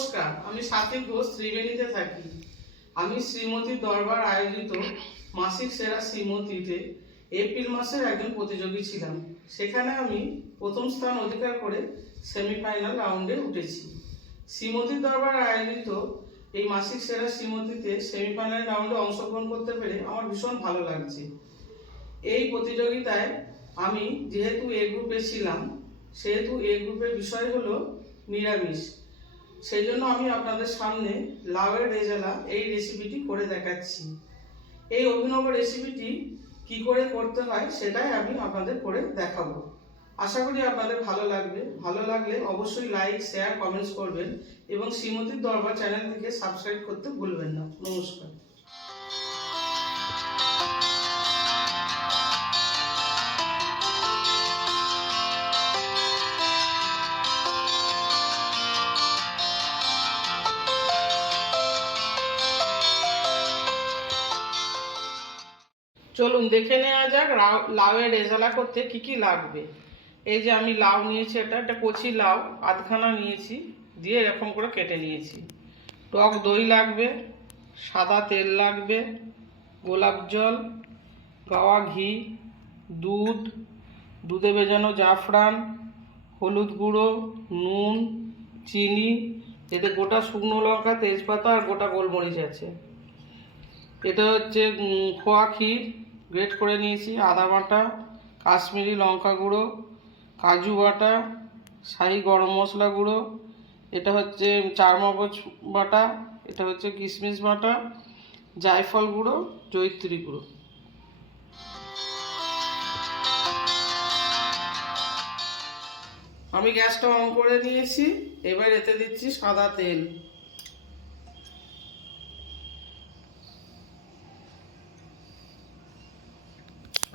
নমস্কার, আমি সাথী ঘোষ, ত্রিবেণীতে থাকি। আমি শ্রীমতীর দরবার আয়োজিত মাসিক সেরা শ্রীমতীতে এপ্রিল মাসের একজন প্রতিযোগী ছিলাম। সেখানে আমি প্রথম স্থান অধিকার করে সেমিফাইনাল রাউন্ডে উঠেছি। শ্রীমতীর দরবার আয়োজিত এই মাসিক সেরা শ্রীমতীতে সেমিফাইনাল রাউন্ডে অংশগ্রহণ করতে পেরে আমার ভীষণ ভালো লাগছে। এই প্রতিযোগিতায় আমি যেহেতু এ গ্রুপে ছিলাম, সেহেতু এ গ্রুপের বিষয় হলো নিরামিষ। সেই জন্য আমি আপনাদের সামনে লাউয়ের রেজালা এই রেসিপিটি করে দেখাচ্ছি। এই অভিনব রেসিপিটি কি করে করতে হয় সেটাই আমি আপনাদের করে দেখাবো। আশা করি আপনাদের ভালো লাগবে। ভালো লাগলে অবশ্যই লাইক শেয়ার কমেন্টস করবেন এবং শ্রীমতির দরবার চ্যানেলটিকে সাবস্ক্রাইব করতে ভুলবেন না। নমস্কার। চলুন দেখে নেওয়া যাক লাউ- লাউয়ের রেজালা করতে কি কি লাগবে। এই যে আমি লাউ নিয়েছি এটা একটা কচি লাউ, আধখানা নিয়েছি, দিয়ে এরকম করে কেটে নিয়েছি। টক দই লাগবে, সাদা তেল লাগবে, গোলাপ জল, গাওয়া ঘি, দুধ, দুধে ভেজানো জাফরান, হলুদ গুঁড়ো, নুন, চিনি, এতে গোটা শুকনো লঙ্কা, তেজপাতা আর গোটা গোলমরিচ আছে। এটা হচ্ছে খোয়া ক্ষীর গ্রেট করে নিয়েছি, আদা বাটা, কাশ্মীরি লঙ্কা গুঁড়ো, কাজু বাটা, শাহি গরম মশলা গুঁড়ো, এটা হচ্ছে চার মগজ বাটা, এটা হচ্ছে কিশমিশ বাটা, জায়ফল গুঁড়ো জৈত্রী গুঁড়ো। আমি গ্যাসটা অন করে নিয়েছি, এবার এতে দিচ্ছি সাদা তেল।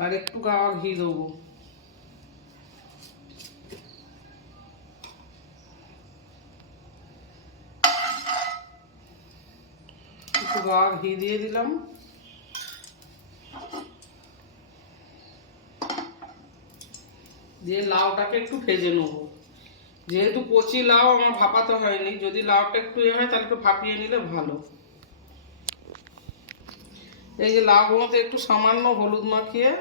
আর একটু গাওয়া ঘি দেবো। একটু গাওয়া ঘি দিয়ে দিলাম। দিয়ে লাউটাকে একটু ভেজে নেব। যেহেতু কচি লাউ আমার ভাপাতে হয়নি, যদি লাউটা একটু এ হয় তাহলে একটু ভাপিয়ে নিলে ভালো। এই যে লাউগুলোতে একটু সামান্য হলুদ মাখিয়ে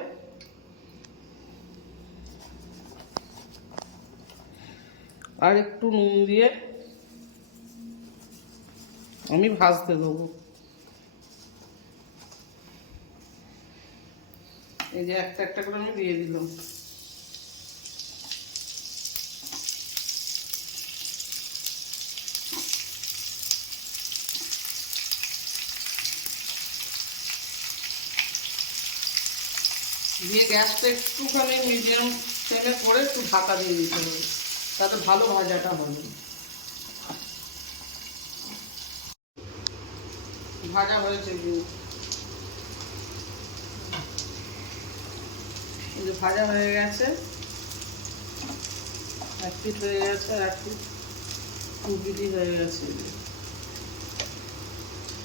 আর একটু নুন দিয়ে আমি ভাজতে দেবো। এই যে একটা একটা করে আমি দিয়ে দিলাম। দিয়ে গ্যাসটা একটুখানি মিডিয়াম ফ্লেমে করে একটু ঢাকা দিয়ে দিতে হবে, তাতে ভালো ভাজাটা হবে। ভাজা হয়েছে ভাজা হয়ে গেছে, এক পিঠ হয়ে গেছে এক দু হয়ে গেছে।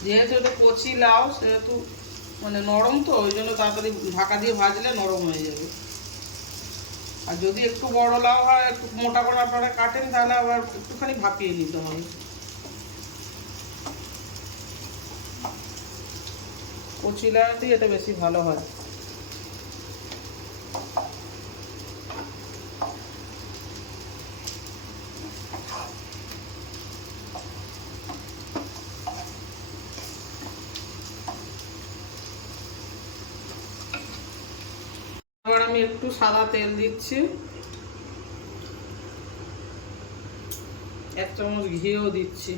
যেহেতু এটা কচি লাউ, সেহেতু মানে নরম তো, ওই জন্য তাড়াতাড়ি ঢাকা দিয়ে ভাজলে নরম হয়ে যাবে। আর যদি একটু বড় লাউ হয়, একটু মোটা করে আপনারা কাটেন, তাহলে আবার একটুখানি ভাপিয়ে নিতে হবে। কচি এটা বেশি ভালো হয়। আমি একটু সাদা তেল দিচ্ছি। এক চামচ ঘিও দিচ্ছি।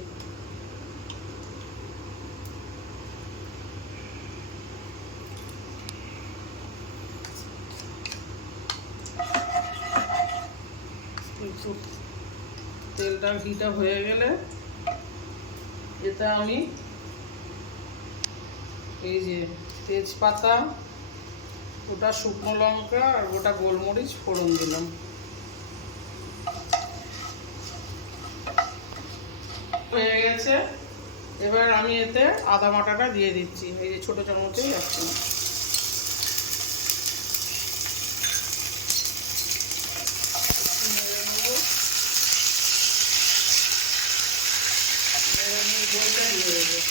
তেলটা ঘিটা হয়ে গেলে এটা আমি এই যে তেজপাতা গোটা শুকনো লঙ্কা আর গোটা গোলমরিচ ফোড়ন দিলাম। হয়ে গেছে। এবার আমি এতে আদা মাটাটা দিয়ে দিচ্ছি। এই যে ছোটো চামচেই এক চামচ নেড়ে নেব।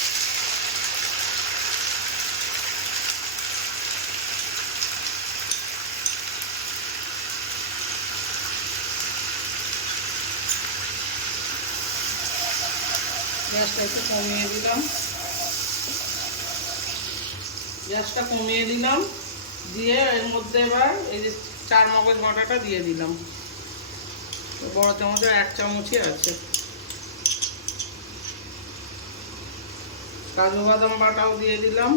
গ্যাসটা একটু কমিয়ে দিলাম। গ্যাসটা কমিয়ে দিলাম। দিয়ে এর মধ্যে এবার এই যে চার মগজ বাটাটা দিয়ে দিলাম। বড় চামচের এক চামচই আছে। কাজু বাদাম বাটাও দিয়ে দিলাম।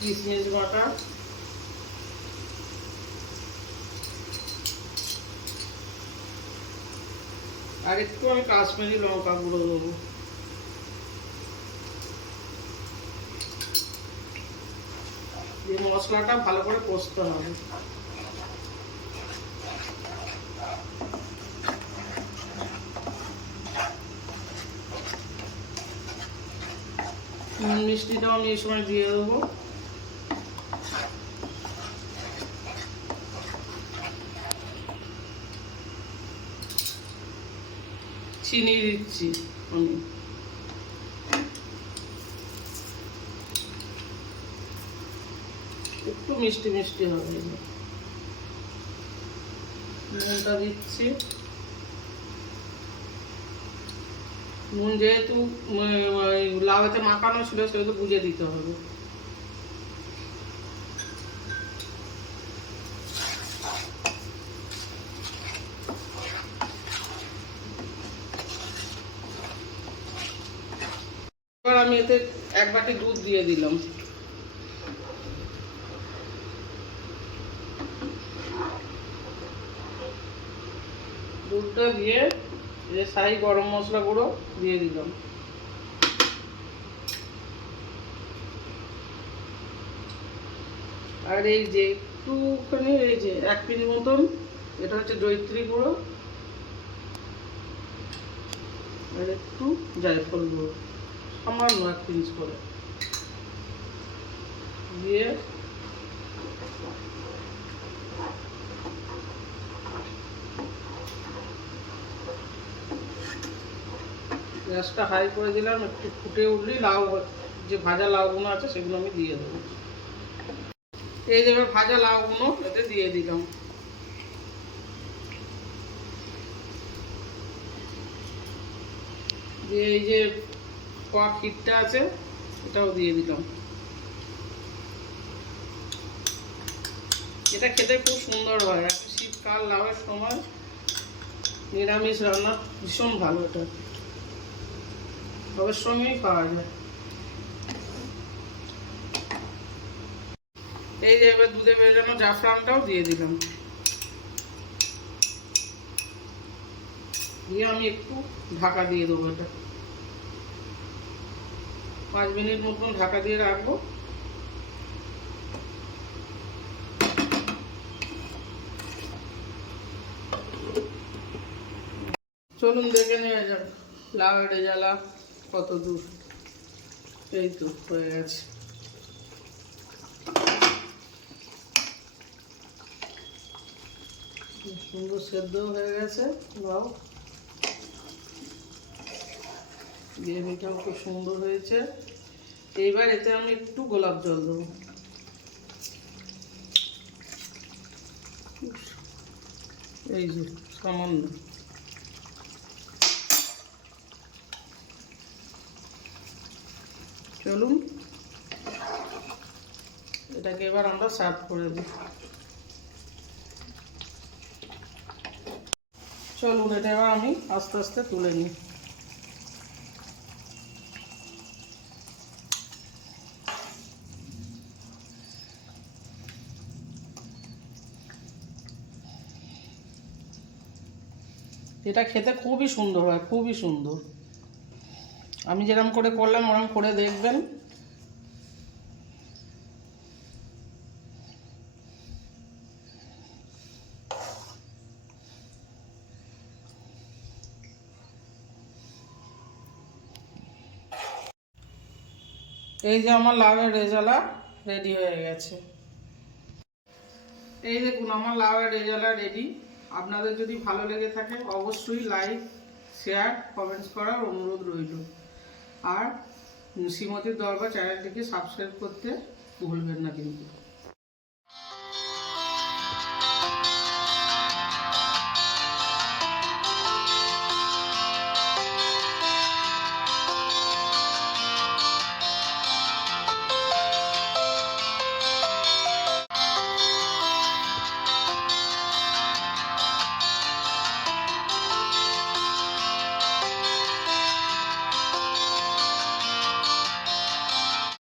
কিশমিশ বাটা। আর একটু আমি কাশ্মীরি লঙ্কা গুঁড়ো দেবো। দিয়ে মশলাটা ভালো করে কষতে হবে। মিষ্টিটাও আমি এই সময় দিয়ে দেবো। চিনি দিচ্ছি আমি একটু মিষ্টি মিষ্টি হবে। নুনটা দিচ্ছি। নুন যেহেতু লাউতে মাখানো ছিল, সেহেতু বুঝে দিতে হবে এবার আমি এতে এক বাটি দুধ দিয়ে দিলাম। দুধটা দিয়ে যে সাই গরম মশলা গুঁড়ো দিয়ে দিলাম। আর এই যে একটুখানি, এই যে এক মিনিট মতন, এটা হচ্ছে জৈত্রী গুঁড়ো। আর একটু জায়ফল গুঁড়ো। সামান্য এক পিঞ্চ করে। দিয়ে গ্যাসটা হাই করে দিলাম, একটু ফুটে উঠলেই লাউ যে ভাজা লাউগুলো আছে, সেগুলো আমি দিয়ে দেবো। এই যে ভাজা লাউগুলো এতে দিয়ে দিলাম। দিয়ে এই যে কোয়া ক্ষীরটা আছে এটাও দিয়ে দিলাম। এটা খেতে খুব সুন্দর হয়। এখন শীতকাল, লাউয়ের সময় নিরামিষ রান্না ভীষণ ভালো এটা। সবের সঙ্গেই পাওয়া যায়। এই যে এবার দুধে ভেজানো জাফরানটাও দিয়ে দিলাম। দিয়ে আমি একটু ঢাকা দিয়ে দেবো এটা। পাঁচ মিনিট মতন ঢাকা দিয়ে রাখব। চলুন দেখে নেওয়া যাক, লাউ রেজালা কত দূর। এই তো, হয়ে গেছে। সুন্দর সেদ্ধ হয়ে গেছে, লাউ। গ্রেভিটাও খুব সুন্দর হয়েছে। এইবার এতে আমি একটু গোলাপ জল দেবো। এই যে, সামান্য। চলুন। এটাকে এবার আমরা সার্ভ করে দিই। চলুন, এটা এবার আমি আস্তে আস্তে তুলে নিই। এটা খেতে খুবই সুন্দর হয়, খুবই সুন্দর। আমি যেরকম করে করলাম ওরকম করে দেখবেন। এই যে আমার লাউয়ের রেজালা রেডি হয়ে গেছে। এই দেখুন, আমার লাউয়ের রেজালা রেডি আপনাদের যদি ভালো লেগে থাকে, অবশ্যই লাইক শেয়ার কমেন্টস করার অনুরোধ রইল। আর শ্রীমতীর দরবার চ্যানেলটিকে সাবস্ক্রাইব করতে ভুলবেন না কিন্তু।